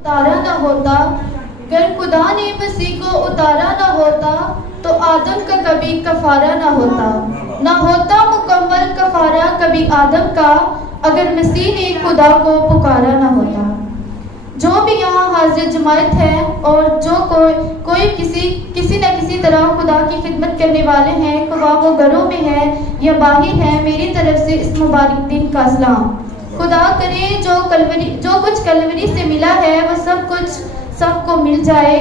اتارا نہ ہوتا، گر خدا نے مسیح کو اتارا نہ ہوتا تو آدم کا کبھی کفارہ نہ ہوتا مکمل کفارہ کبھی آدم کا، اگر مسیح نے خدا کو پکارا نہ ہوتا۔ جو بھی یہاں حاضر جماعت ہے اور جو کوئی کسی نہ کسی طرح خدا کی خدمت کرنے والے ہیں، خواہ وہ گھروں میں ہے یا باہر ہے، میری طرف سے اس مبارک دن کا سلام۔ خدا کرے جو کچھ کلوری سے ملا ہے وہ سب کو مل جائے۔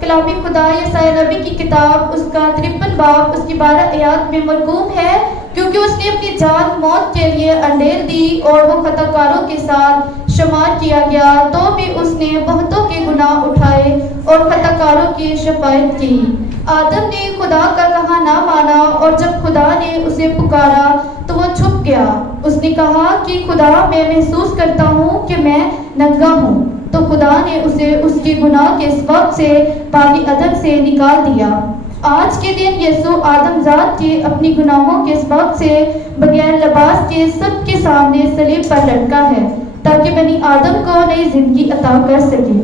کلام خدا یسایا نبی کی کتاب اس کا 53 باب اس کی 12 آیات میں مرغوم ہے، کیونکہ اس نے اپنی جان موت کے لیے انڈیر دی اور وہ خطا کاروں کے ساتھ شمار کیا گیا، تو بھی اس نے بہتوں کے گناہ اٹھائے اور خطا کاروں کی شفاعت کی۔ آدم نے خدا کا کہا نہ مانا اور جب خدا نے اسے پکارا تو وہ چھپ گیا۔ اس نے کہا کہ خدا میں محسوس کرتا ہوں کہ میں ننگا ہوں، تو خدا نے اسے اس کے گناہ کے سبب سے پاکی عدم سے نکال دیا۔ آج کے دن یسوع آدم ذات کے اپنی گناہوں کے سبب سے بغیر لباس کے سب کے سامنے صلیب پر لٹکا ہے، تاکہ بنی آدم کو نئی زندگی عطا کر سکے۔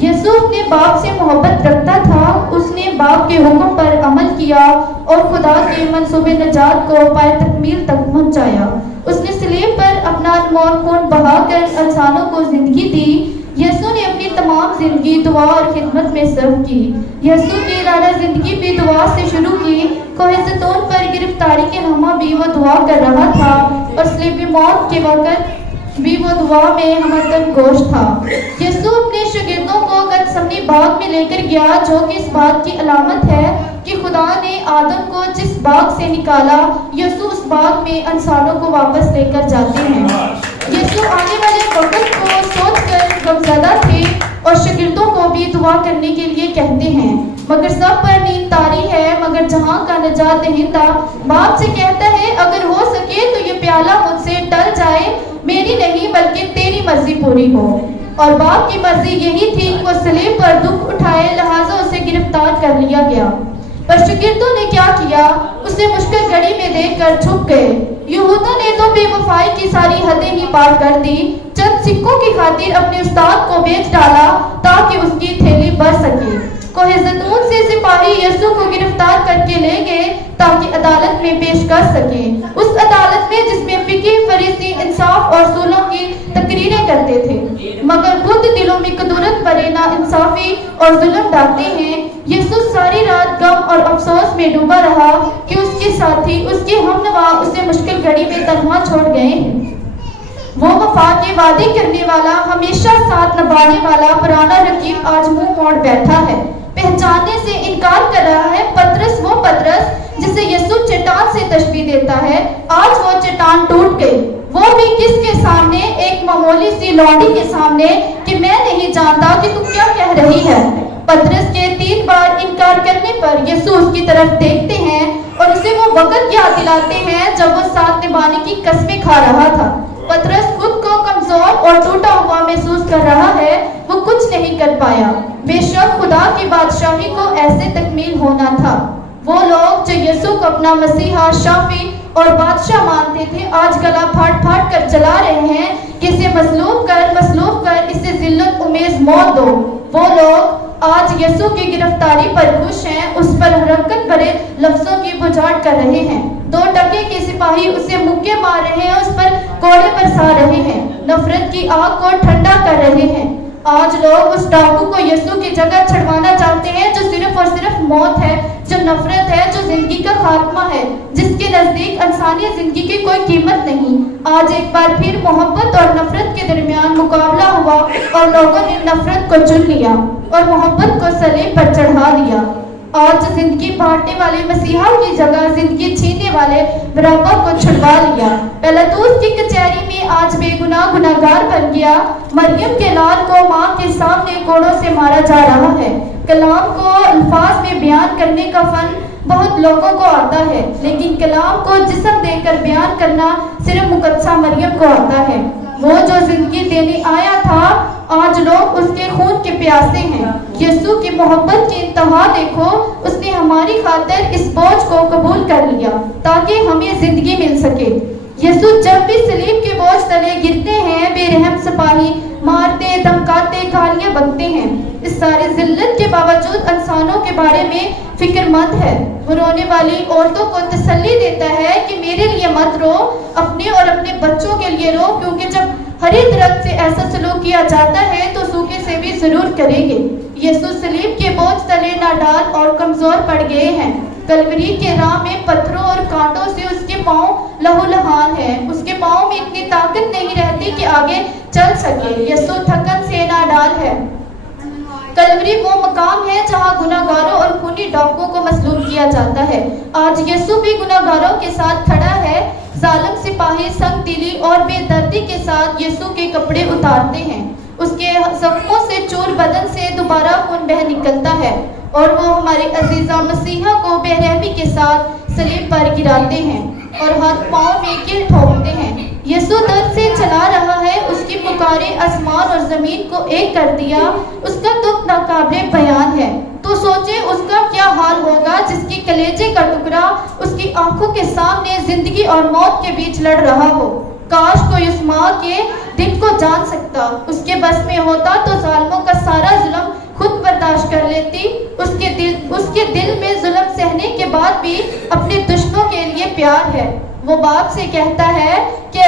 یسوع اپنے باپ سے محبت رکھتا تھا، اس نے باپ کے حکم پر عمل کیا اور خدا کے منصوبے نجات کو پائے تکمیل تک پہنچایا۔ اس نے صلیب پر اپنا انمول خون بہا کر انسانوں کو زندگی دی۔ یسوع نے اپنی تمام زندگی دعا اور خدمت میں صرف کی۔ یسوع کی ادارہ زندگی بھی دعا سے شروع کی۔ کوہ زیتون پر گرفتاری کے لمحہ بھی وہ دعا کر رہا تھا اور صلیبی موت کے وقت بھی وہ دعا میں ہمدرد گوش تھا۔ یسوع اپنے شاگردوں کو گتسمنی باغ میں لے کر گیا، جو کہ اس بات کی علامت ہے کہ خدا نے آدم کو جس باغ سے نکالا، یسوع اس باغ میں انسانوں کو واپس لے کر جاتے ہیں۔ یسوع آنے والے وقت کو سوچ کر غمزدہ تھے اور شاگردوں کو بھی دعا کرنے کے لیے کہتے ہیں، مگر سب پر نیند طاری ہے، مگر جہاں کا نجات دہندہ باپ سے کہتا ہے، اگر ہو سکے تو یہ پیالہ مجھ سے ٹل جائے، میری نہیں بلکہ تیری مرضی پوری ہو۔ اور باپ کی مرضی یہی تھی کہ وہ صلیب پر دکھ اٹھائے، لہٰذا اسے گرفتار کر لیا گیا۔ پر شاگردوں نے کیا کیا؟ اسے مشکل گھڑی میں دیکھ کر چھپ گئے۔ یہودا نے تو بے وفائی کی ساری حدیں ہی پار کر دی، چند سکوں کی خاطر اپنے استاد کو بیچ ڈالا تاکہ اس کی تھیلی بھر سکے۔ کوہ زیتون سے سپاہی یسوع کو گرفتار کر کے لے گئے تاکہ عدالت میں پیش کر سکیں، اس عدالت میں جس میں فقی، فریسی انصاف اور اصولوں کی تقریریں کرتے تھے، مگر خود دلوں میں کدورت بھرے نا انصافی اور ظلم ڈالتے ہیں۔ یسوع ساری رات غم اور افسوس میں ڈوبا رہا کہ اس کے ساتھی، اس کے ہمنوا اسے مشکل گھڑی میں تنہا چھوڑ گئے ہیں۔ وہ وفا کے وعدے کرنے والا، ہمیشہ ساتھ نبھانے والا پرانا رقیب آج منہ موڑ بیٹھا ہے، پہچاننے سے انکار کر رہا ہے۔ پطرس، وہ پطرس جسے یسوع چٹان سے تشبیہ دیتا ہے، آج وہ چٹان ٹوٹ گئی، وہ بھی کس کے سامنے؟ ایک معمولی سی لونڈی کے سامنے کہ میں نہیں جانتا کہ تم کیا کہہ رہی ہے۔ پطرس کے 3 بار انکار کرنے پر یسوع اس کی طرف دیکھتے ہیں اور اسے وہ وقت یاد دلاتے ہیں جب وہ ساتھ نبھانے کی قسمیں کھا رہا تھا۔ پطرس خود کو کمزور اور ٹوٹا ہوا محسوس کر رہا ہے، وہ کچھ نہیں کر پایا۔ بے شک خدا کی بادشاہی کو ایسے تکمیل ہونا تھا۔ وہ لوگ جو یسوع کو اپنا مسیحا، شافی اور بادشاہ مانتے تھے، آج گلا پھاٹ پھاٹ کر چلا رہے ہیں کہ اسے مسلوب کر اسے ذلت امیز موت دو۔ وہ لوگ آج یسوع کی گرفتاری پر خوش ہیں، اس پر حرکت بھرے لفظوں کی بجھاڑ کر رہے ہیں۔ 2 ٹکے کے سپاہی اسے مکے مار رہے ہیں، اس پر کوڑے برسا رہے ہیں، نفرت کی آگ کو ٹھنڈا کر رہے ہیں۔ آج لوگ اس ڈاکو کو یسوع کی جگہ چھڑوانا چاہتے ہیں، جو صرف اور صرف موت ہے، جو نفرت ہے، جو زندگی کا خاتمہ ہے، جس کے نزدیک انسانی زندگی کی کوئی قیمت نہیں۔ آج ایک بار پھر محبت اور نفرت کے درمیان مقابلہ ہوا اور لوگوں نے نفرت کو چن لیا اور محبت کو صلیب پر چڑھا دیا۔ آج زندگی بانٹنے والے مسیحا کی جگہ زندگی چھیننے والے برابا کو چھڑوا لیا۔ پیلاطس کی کچہری میں آج بے گناہ گناہگار بن گیا۔ مریم کے لال کو ماں کے سامنے کوڑوں سے مارا جا رہا ہے۔ کلام کو الفاظ میں بیان کرنے کا فن بہت لوگوں کو آتا ہے، لیکن کلام کو جسم دے کر بیان کرنا صرف مقدسہ مریم کو آتا ہے۔ وہ جو زندگی دینے آیا تھا، آج لوگ اس کے خون کے پیاسے ہیں۔ یسوع کی محبت کی انتہا دیکھو، اس نے ہماری خاطر اس بوجھ کو قبول کر لیا تاکہ ہمیں زندگی مل سکے۔ یسوع جب بھی صلیب کے بوجھ تلے گرتے ہیں، بے رحم سپاہی مارتے، دھمکاتے، گالیاں گالیاں بکتے ہیں۔ اس ساری ذلت کے باوجود انسانوں کے بارے میں فکر مند ہے۔ وہ رونے والی عورتوں کو تسلی دیتا ہے کہ میرے لیے مت رو، اپنے اور اپنے بچوں کے لیے رو، کیونکہ جب ہری درخت سے ایسا سلوک کیا جاتا ہے تو سوکھے سے بھی ضرور کریں گے۔ یسوع صلیب کے بوجھ تلے ناڈال اور کمزور پڑ گئے ہیں۔ کلوری کے راہ میں پتھروں اور کانٹوں سے اس کے پاؤں لہو لہان ہیں۔ اس کے پاؤں میں اتنی طاقت نہیں رہتی کہ آگے چل سکے۔ یسوع تھکن سے ناڈال ہے۔ کلوری وہ مقام ہے جہاں گناہگاروں اور خونی ڈاکوں کو مصلوب کیا جاتا ہے۔ آج یسوع بھی گناہگاروں کے ساتھ کھڑا ہے۔ ظالم سپاہی سنگ دلی اور بے دردی کے ساتھ یسوع کے کپڑے اتارتے ہیں۔ اس کے زخموں سے چور بدن سے دوبارہ خون بہہ نکلتا ہے اور وہ ہمارے عزیزہ مسیحا کو بے رحمی کے ساتھ صلیب پر گراتے ہیں اور ہاتھ پاؤں میں کیل ٹھوکتے ہیں۔ یسوع درد سے چلا رہا ہے، اس کی پکاریں آسمان اور زمین کو ایک کر دیا۔ اس کا دکھ ناقابل بیان ہے۔ تو سوچے اس کا کیا حال ہوگا جس کی کلیجے کا ٹکڑا اس کی آنکھوں کے سامنے زندگی اور موت کے بیچ لڑ رہا ہو۔ کاش کوئی اس ماں کے دل کو جان سکتا، اس کے بس میں ہوتا تو ظالموں کا سارا ظلم خود برداشت کر لیتی۔ اس کے دل میں ظلم سہنے کے بعد بھی اپنے دشمنوں کے لیے پیار ہے۔ وہ باپ سے کہتا ہے کہ